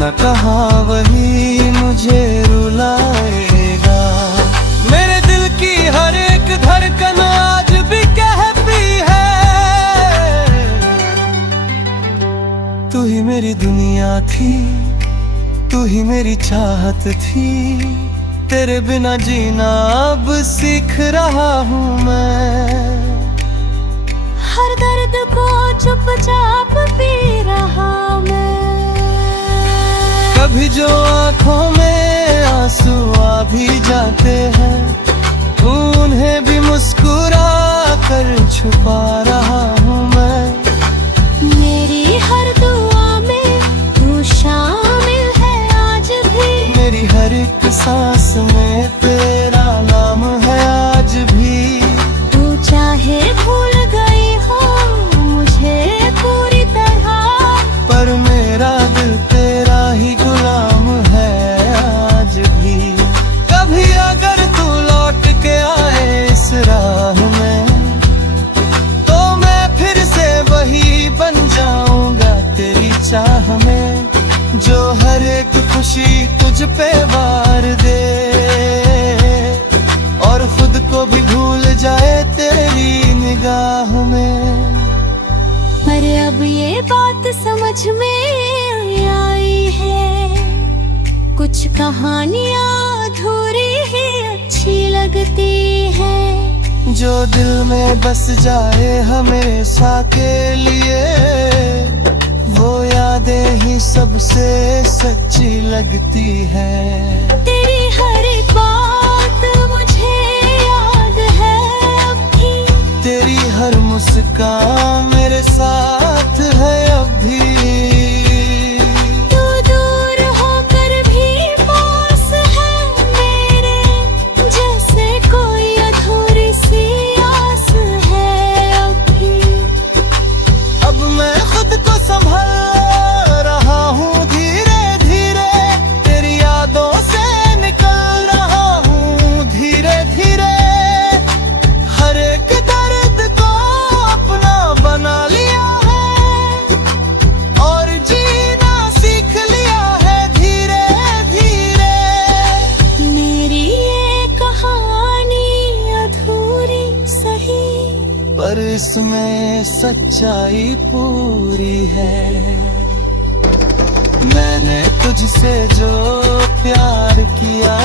न कहा वही मुझे रुलाएगा। मेरे दिल की हर एक धड़कन आज भी कहती है, तू ही मेरी दुनिया थी, तू ही मेरी चाहत थी। तेरे बिना जीना अब सीख रहा हूँ मैं। हर दर्द को चुपचाप पी रहा मैं। कभी जो आँखों में आंसू आ भी जाते हैं, उन्हें भी मुस्कुरा कर छुपा रहा हूँ मैं। मेरी हर दुआ में तू शामिल है आज भी। मेरी हर एक सांस में तेरा नाम है आज भी। तू चाहे भूल गई हो मुझे पूरी तरह, पर मेरा दिल तेरा ही गुलाम है आज भी। कभी अगर तू लौट के आए इस राह में, तो मैं फिर से वही बन जाऊंगा तेरी चाह में, जो हर एक खुशी तुझ पे वार दे और खुद को भी भूल जाए तेरी निगाह में। पर अब ये बात समझ में आई है, कुछ कहानियाँ अधूरी ही अच्छी लगती है। जो दिल में बस जाए हमेशा के लिए, वो यादें ही सबसे सच्ची लगती है। तेरी हर एक बात मुझे याद है अब भी। तेरी हर मुस्कान मेरे साथ है अब भी। तू दूर होकर भी पास है मेरे, जैसे कोई अधूरी सी आस है अब भी। अब मैं खुद को संभाल रहा हूँ धीरे धीरे, तेरी यादों से निकल रहा हूँ धीरे धीरे। हर एक दर्द को अपना बना लिया है और जीना सीख लिया है धीरे धीरे। मेरी ये कहानी अधूरी सही, पर इसमें सच्चाई पूरी है। मैंने तुझसे जो प्यार किया,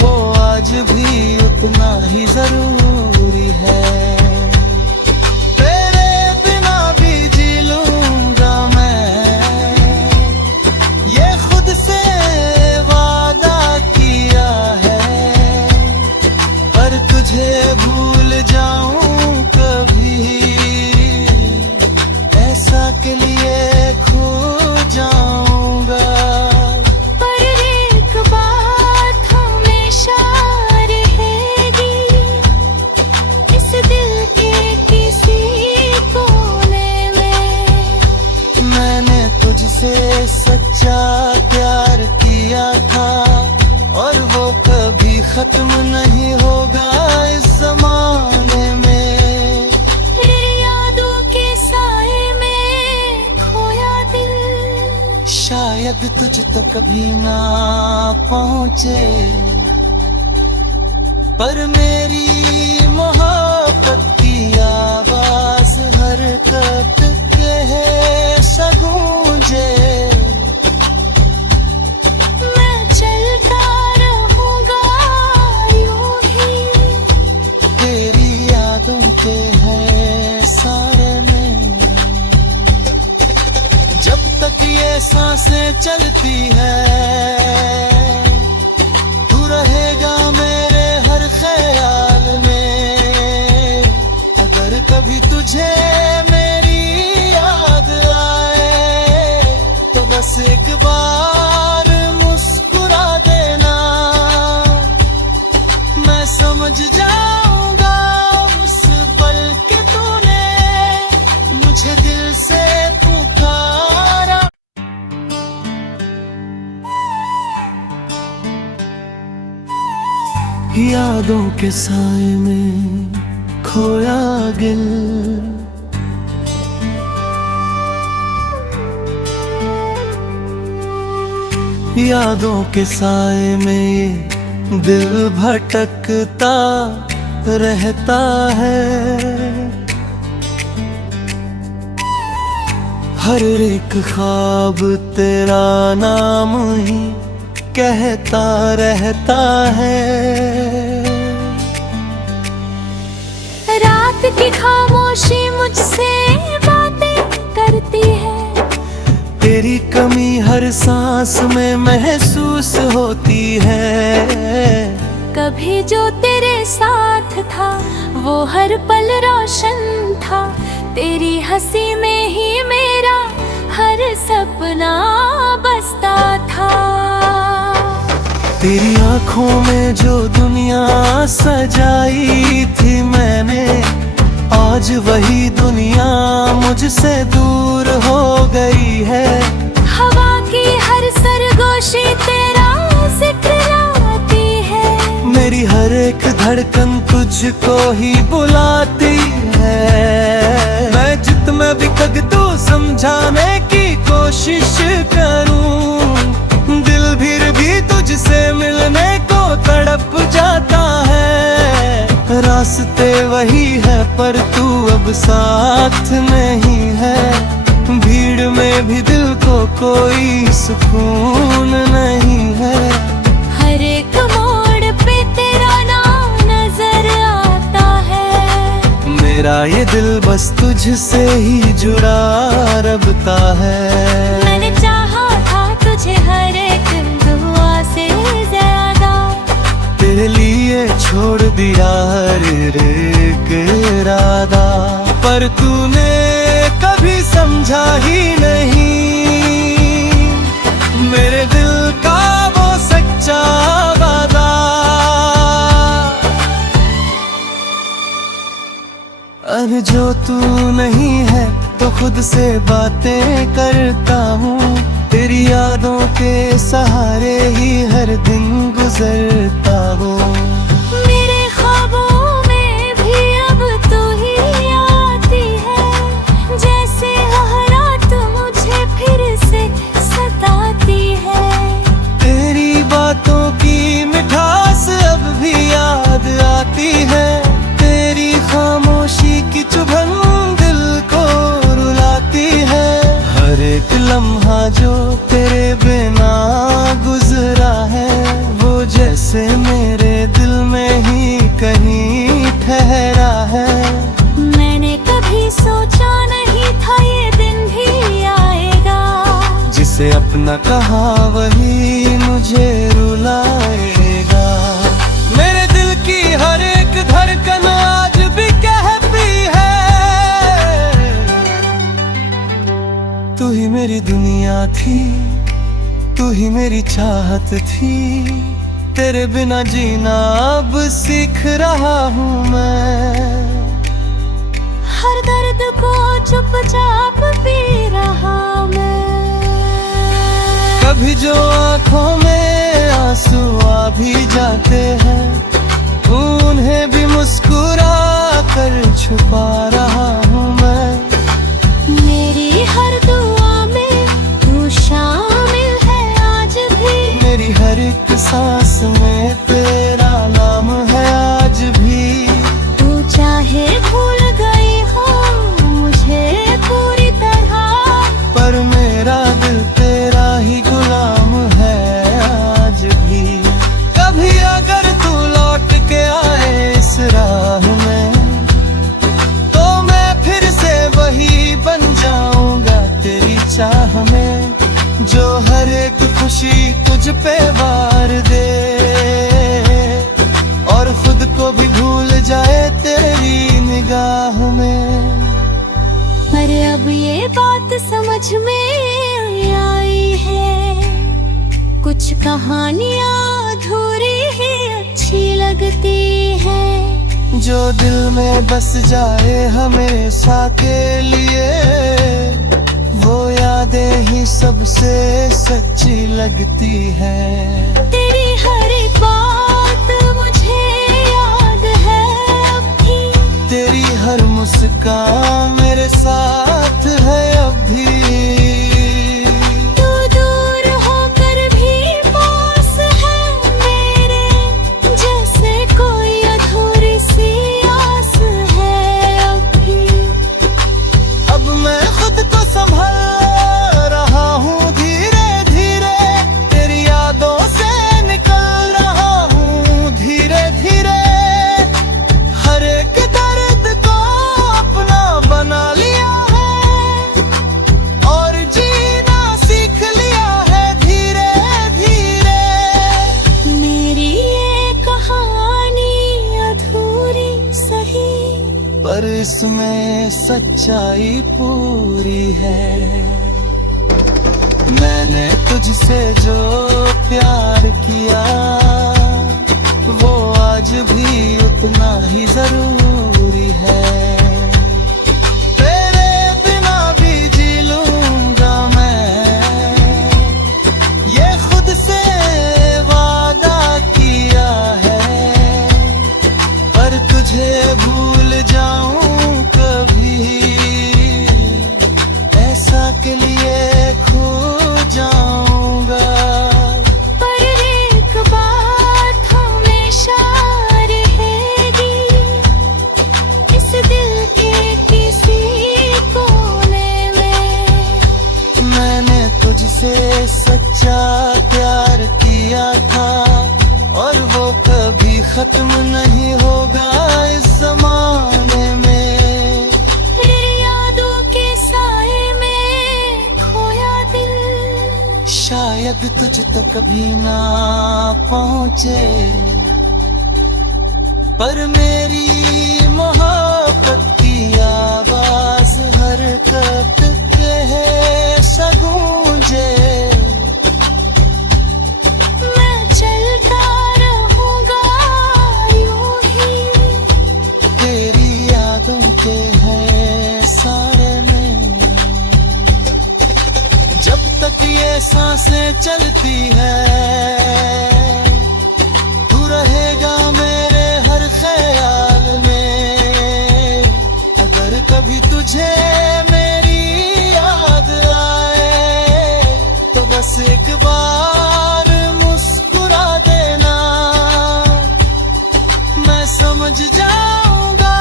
वो आज भी उतना ही जरूरी है। तेरे बिना भी जी लूंगा मैं, ये खुद से वादा किया है। पर तुझे भूल जाऊं कभी, ऐसा के लिए खो जाऊंगा। पर एक बात हमेशा रहेगी, इस दिल के किसी कोने में। मैंने तुझसे सच्चा प्यार किया था, और वो कभी खत्म नहीं होगा इस जमाने में। तेरी यादों के साए में खोया दिल, शायद तुझ तक कभी ना पहुँचे, पर मेरी मोहब्बत की आवाज हरकत के सगूंजे। मैं चलता रहूंगा यूं ही, तेरी यादों के है सारे में। जब तक ये सांसें चलती है, तू रहेगा मेरे हर ख्याल में। अगर कभी तुझे मेरी याद आए, तो बस एक बार मुस्कुरा देना, मैं समझ जाऊंगा उस पल के तूने मुझे दिल से पुकारा। यादों के साए में खोया गिल, यादों के साए में ये दिल भटकता रहता है। हर एक ख्वाब तेरा नाम ही कहता रहता है। रात की खामोशी मुझसे बातें करती है। तेरी कमी हर सांस में महसूस होती है। कभी जो तेरे साथ था वो हर पल रोशन था। तेरी हंसी में ही मेरा हर सपना बसता था। तेरी आंखों में जो दुनिया सजाई थी मैंने, आज वही दुनिया मुझसे दूर हो गई है। हवा की हर सरगोशी तेरा जिक्र लाती है। मेरी हर एक धड़कन तुझको ही बुलाती है। मैं जितना भी कग तू समझाने की कोशिश करूं, दिल भी तुझसे मिलने को तड़प जाता है। रास्ते वही है पर तू अब साथ नहीं है। भीड़ में भी दिल को कोई सुकून नहीं है। हर एक मोड़ पे तेरा नाम नजर आता है। मेरा ये दिल बस तुझसे ही जुड़ा रबता है। मैंने चाहा था तुझे हर एक दुआ से ज्यादा। तेरे लिए छोड़ दिया हर एक इरादा, पर तूने कभी समझा ही नहीं मेरे दिल का वो सच्चा वादा। अरे जो तू नहीं है तो खुद से बातें करता हूँ। तेरी यादों के सहारे ही हर दिन गुजरता हूँ। मेरे ख्वाबों में भी अब तू ही आती है। जैसे हर रात मुझे फिर से सताती है। तेरी बातों की मिठास अब भी याद आती है। तेरी खामोशी की चुभन दिल को रुलाती है। हर एक लम्हा जो तेरे बिना गुजरा है, वो जैसे मेरे दिल में ही कहीं ठहरा है। मैंने कभी सोचा नहीं था ये दिन भी आएगा। जिसे अपना कहा वही मुझे रुलाएगा। मेरे दिल की हर एक धड़कन आज भी कहती है, तू ही मेरी दुनिया थी, तू ही मेरी चाहत थी। तेरे बिना जीना अब सीख रहा हूँ मैं। हर दर्द को चुपचाप पी रहा मैं। कभी जो आंखों में आंसू आ भी जाते हैं, उन्हें भी मुस्कुरा कर छुपा रहा हूँ मैं। मेरी हर दुआ में तू शामिल है आज भी। मेरी हर एक सांस में तेरा नाम है आज भी। तू चाहे भूल गई हो मुझे पूरी तरह, पर मेरा दिल तेरा ही गुलाम है आज भी। कभी अगर तू लौट के आए इस राह में, तो मैं फिर से वही बन जाऊंगा तेरी चाह में। जो हर एक खुशी तुझ पे वार दे और खुद को भी भूल जाए तेरी निगाह में। पर अब ये बात समझ में आई है, कुछ कहानियाँ अधूरी ही अच्छी लगती है। जो दिल में बस जाए हमेशा के लिए, वो यादें ही सबसे सच्ची लगती है। तेरी हर एक बात मुझे याद है अब भी। तेरी हर मुस्कान मेरे साथ है अब भी। तू दूर होकर भी पर इसमें सच्चाई पूरी है। मैंने तुझसे जो प्यार किया वो आज भी उतना ही जरूरी है। तेरे बिना भी जी लूंगा मैं, ये खुद से वादा किया है। पर तुझे भूल जाऊं कभी, ऐसा के लिए खो जाऊंगा। पर एक बात हमेशा रहेगी, इस दिल के किसी कोने में। मैंने तुझसे सच्चा प्यार किया था और वो कभी खत्म नहीं होगा इस जमाने में। तेरी यादों के साए में खोया दिल, शायद तुझ तक कभी ना पहुंचे, पर मेरी मोहब्बत की आवाज हरकत कह गूंजे। मैं चलता रहूंगा यूं ही, तेरी यादों के है सारे में। जब तक ये सांसें चलती है तू रहेगा मेरे हर ख्याल में। अगर कभी तुझे मेरी याद आए तो बस एक बार मुस्कुरा देना, मैं समझ जाऊंगा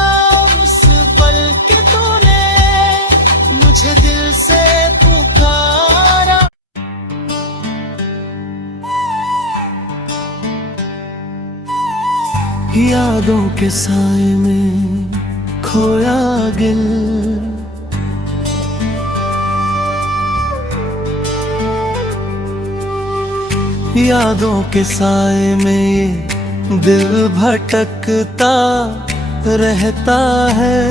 उस पल के तूने मुझे दिल से पुकारा। यादों के साए में खोया गिल, यादों के साए में दिल भटकता रहता है।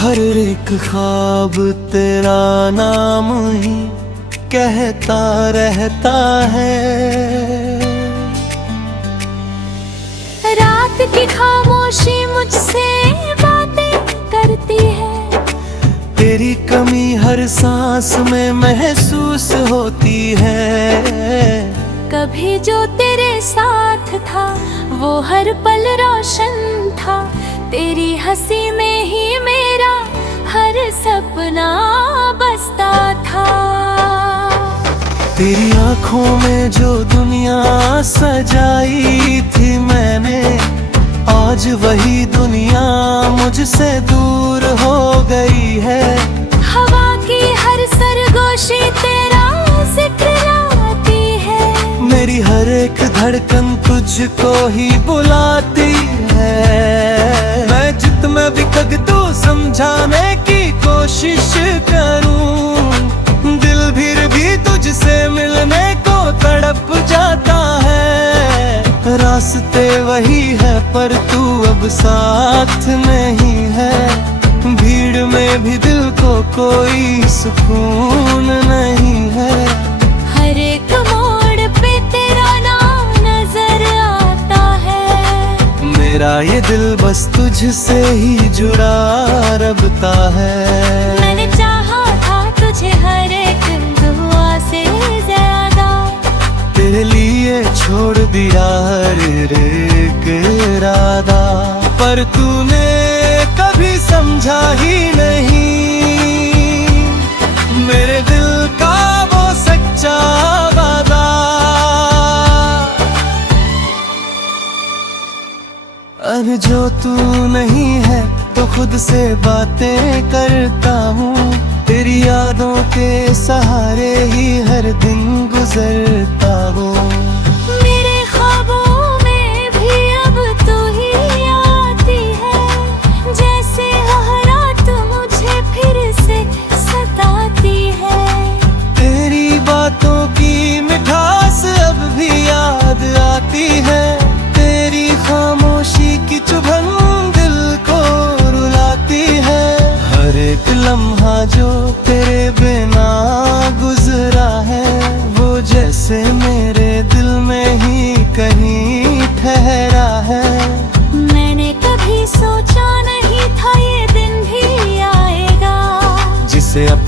हर एक ख्वाब तेरा नाम ही कहता रहता है। रात की खामोशी मुझसे बातें करती है, तेरी कमी हर सांस में महसूस होती है। कभी जो तेरे साथ था वो हर पल रोशन था, तेरी हंसी में ही मेरा हर सपना बसता था। तेरी आंखों में जो दुनिया सजाई थी मैंने, आज वही दुनिया मुझसे दूर हो गई है। हवा की हर सरगोशी तेरा जिक्र लाती है, मेरी हर एक धड़कन तुझको ही बुलाती है। मैं जितना भी कग तू समझाने की कोशिश करूं, दिल भी तुझसे मिलने को तड़प जाता है। रास्ते वही है पर तू अब साथ नहीं है, भीड़ में भी दिल को कोई सुकून नहीं है। हर एक मोड़ पे तेरा नाम नजर आता है, मेरा ये दिल बस तुझसे ही जुड़ा रबता है। मैंने चाहा था तुझे हर एक दुआ से ज्यादा, तेरे लिए छोड़ दिया हर एक इरादा, पर तूने कभी समझा ही नहीं मेरे दिल का वो सच्चा वादा। अरे जो तू नहीं है तो खुद से बातें करता हूँ, तेरी यादों के सहारे ही हर दिन गुजरता हूँ। मेरे ख्वाबों में भी अब तू ही आती है, जैसे हर रात मुझे फिर से सताती है। तेरी बातों की मिठास अब भी याद आती है, तेरी खामोशी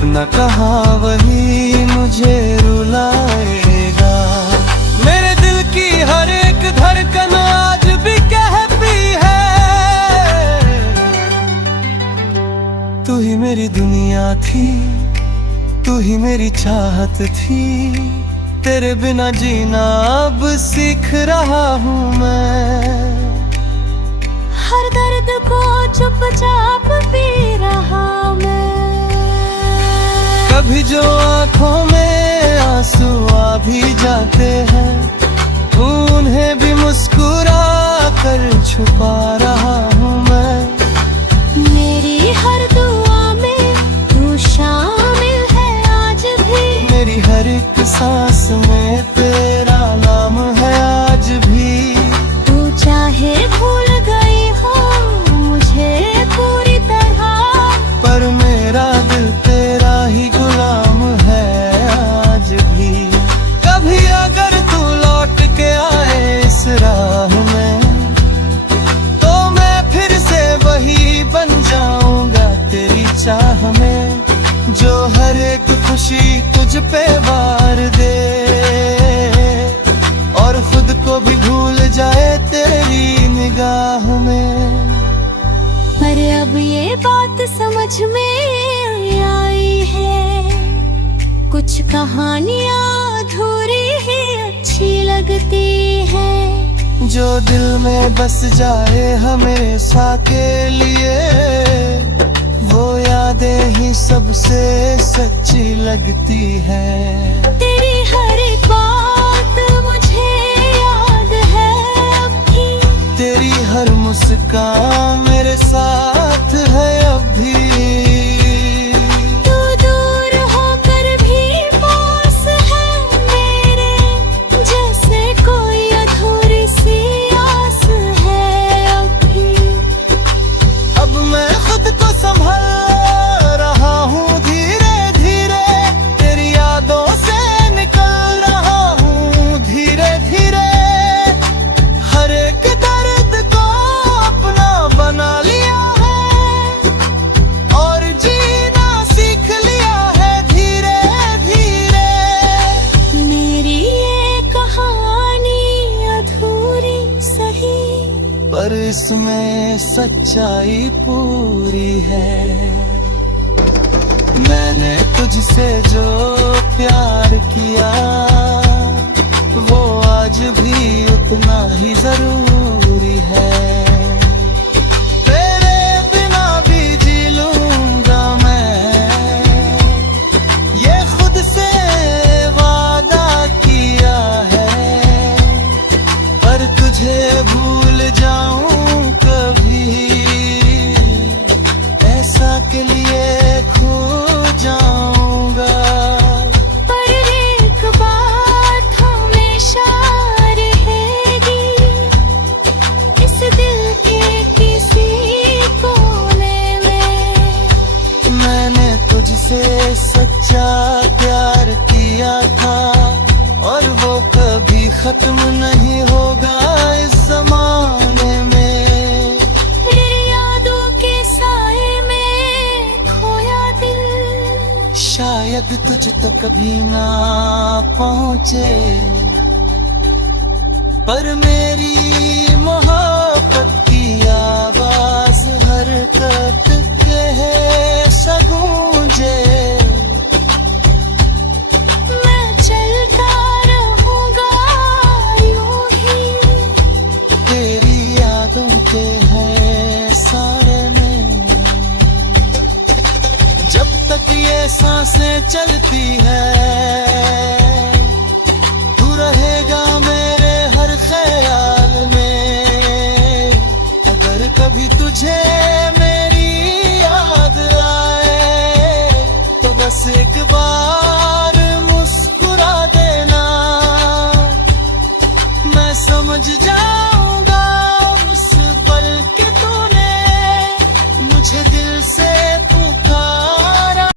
सपना कहाँ वही मुझे रुलाएगा। मेरे दिल की हर एक धड़कन आज भी कहती है, तू ही मेरी दुनिया थी, तू ही मेरी चाहत थी। तेरे बिना जीना अब सीख रहा हूँ मैं। हर दर्द को चुपचाप पी रहा मैं। कभी जो आंखों में आंसू आ भी जाते हैं, उन्हें भी मुस्कुरा कर छुपा रहा हूँ मैं। मेरी हर दुआ में तू शामिल है आज भी। मेरी हर एक सांस में तेरा नाम है आज भी। तू चाहे भूल गई हो मुझे पूरी तरह, पर मेरा दिल तेरा ही गुलाम है आज भी। कभी अगर तू लौट के आए इस राह में, तो मैं फिर से वही बन जाऊंगा तेरी चाह में, जो हर एक खुशी तुझ पे वार दे और खुद को भी भूल जाए तेरी निगाह में। पर अब ये बात समझ में आई है, कुछ कहानियां अधूरी ही अच्छी लगती है। जो दिल में बस जाए हमेशा के लिए, वो यादें ही सबसे सच्ची लगती है। तेरी हर एक बात मुझे याद है अब भी। तेरी हर मुस्कान मेरे साथ है अब भी। तू दूर होकर भी पास है मेरे, जैसे कोई अधूरी सी आस है अब भी। अब मैं खुद को संभाल रहा हूँ धीरे धीरे, तेरी यादों से निकल रहा हूँ धीरे धीरे। हर एक दर्द को अपना बना लिया है और जीना सीख लिया है धीरे धीरे। मेरी ये कहानी अधूरी सही, पर इसमें सच्चाई पूरी है। मैंने तुझसे जो प्यार किया, वो आज भी उतना ही जरूरी है। तेरे बिना भी जी लूंगा मैं, ये खुद से वादा किया है। पर तुझे भूल जाऊं कभी, ऐसा के लिए खो जाऊंगा। पर एक बात हमेशा रहेगी, इस दिल के किसी कोने में। मैंने तुझसे सच्चा प्यार किया था, और वो कभी खत्म नहीं होगा इस जमाने में। तेरी यादों के साए में खोया दिल, शायद तुझ तक कभी ना पहुँचे, पर मेरी मोहब्बत की आवाज हरकत कह सकूंजे। मैं चलता रहूंगा यूं ही, तेरी यादों के हैं सारे में। जब तक ये सांसें चलती है,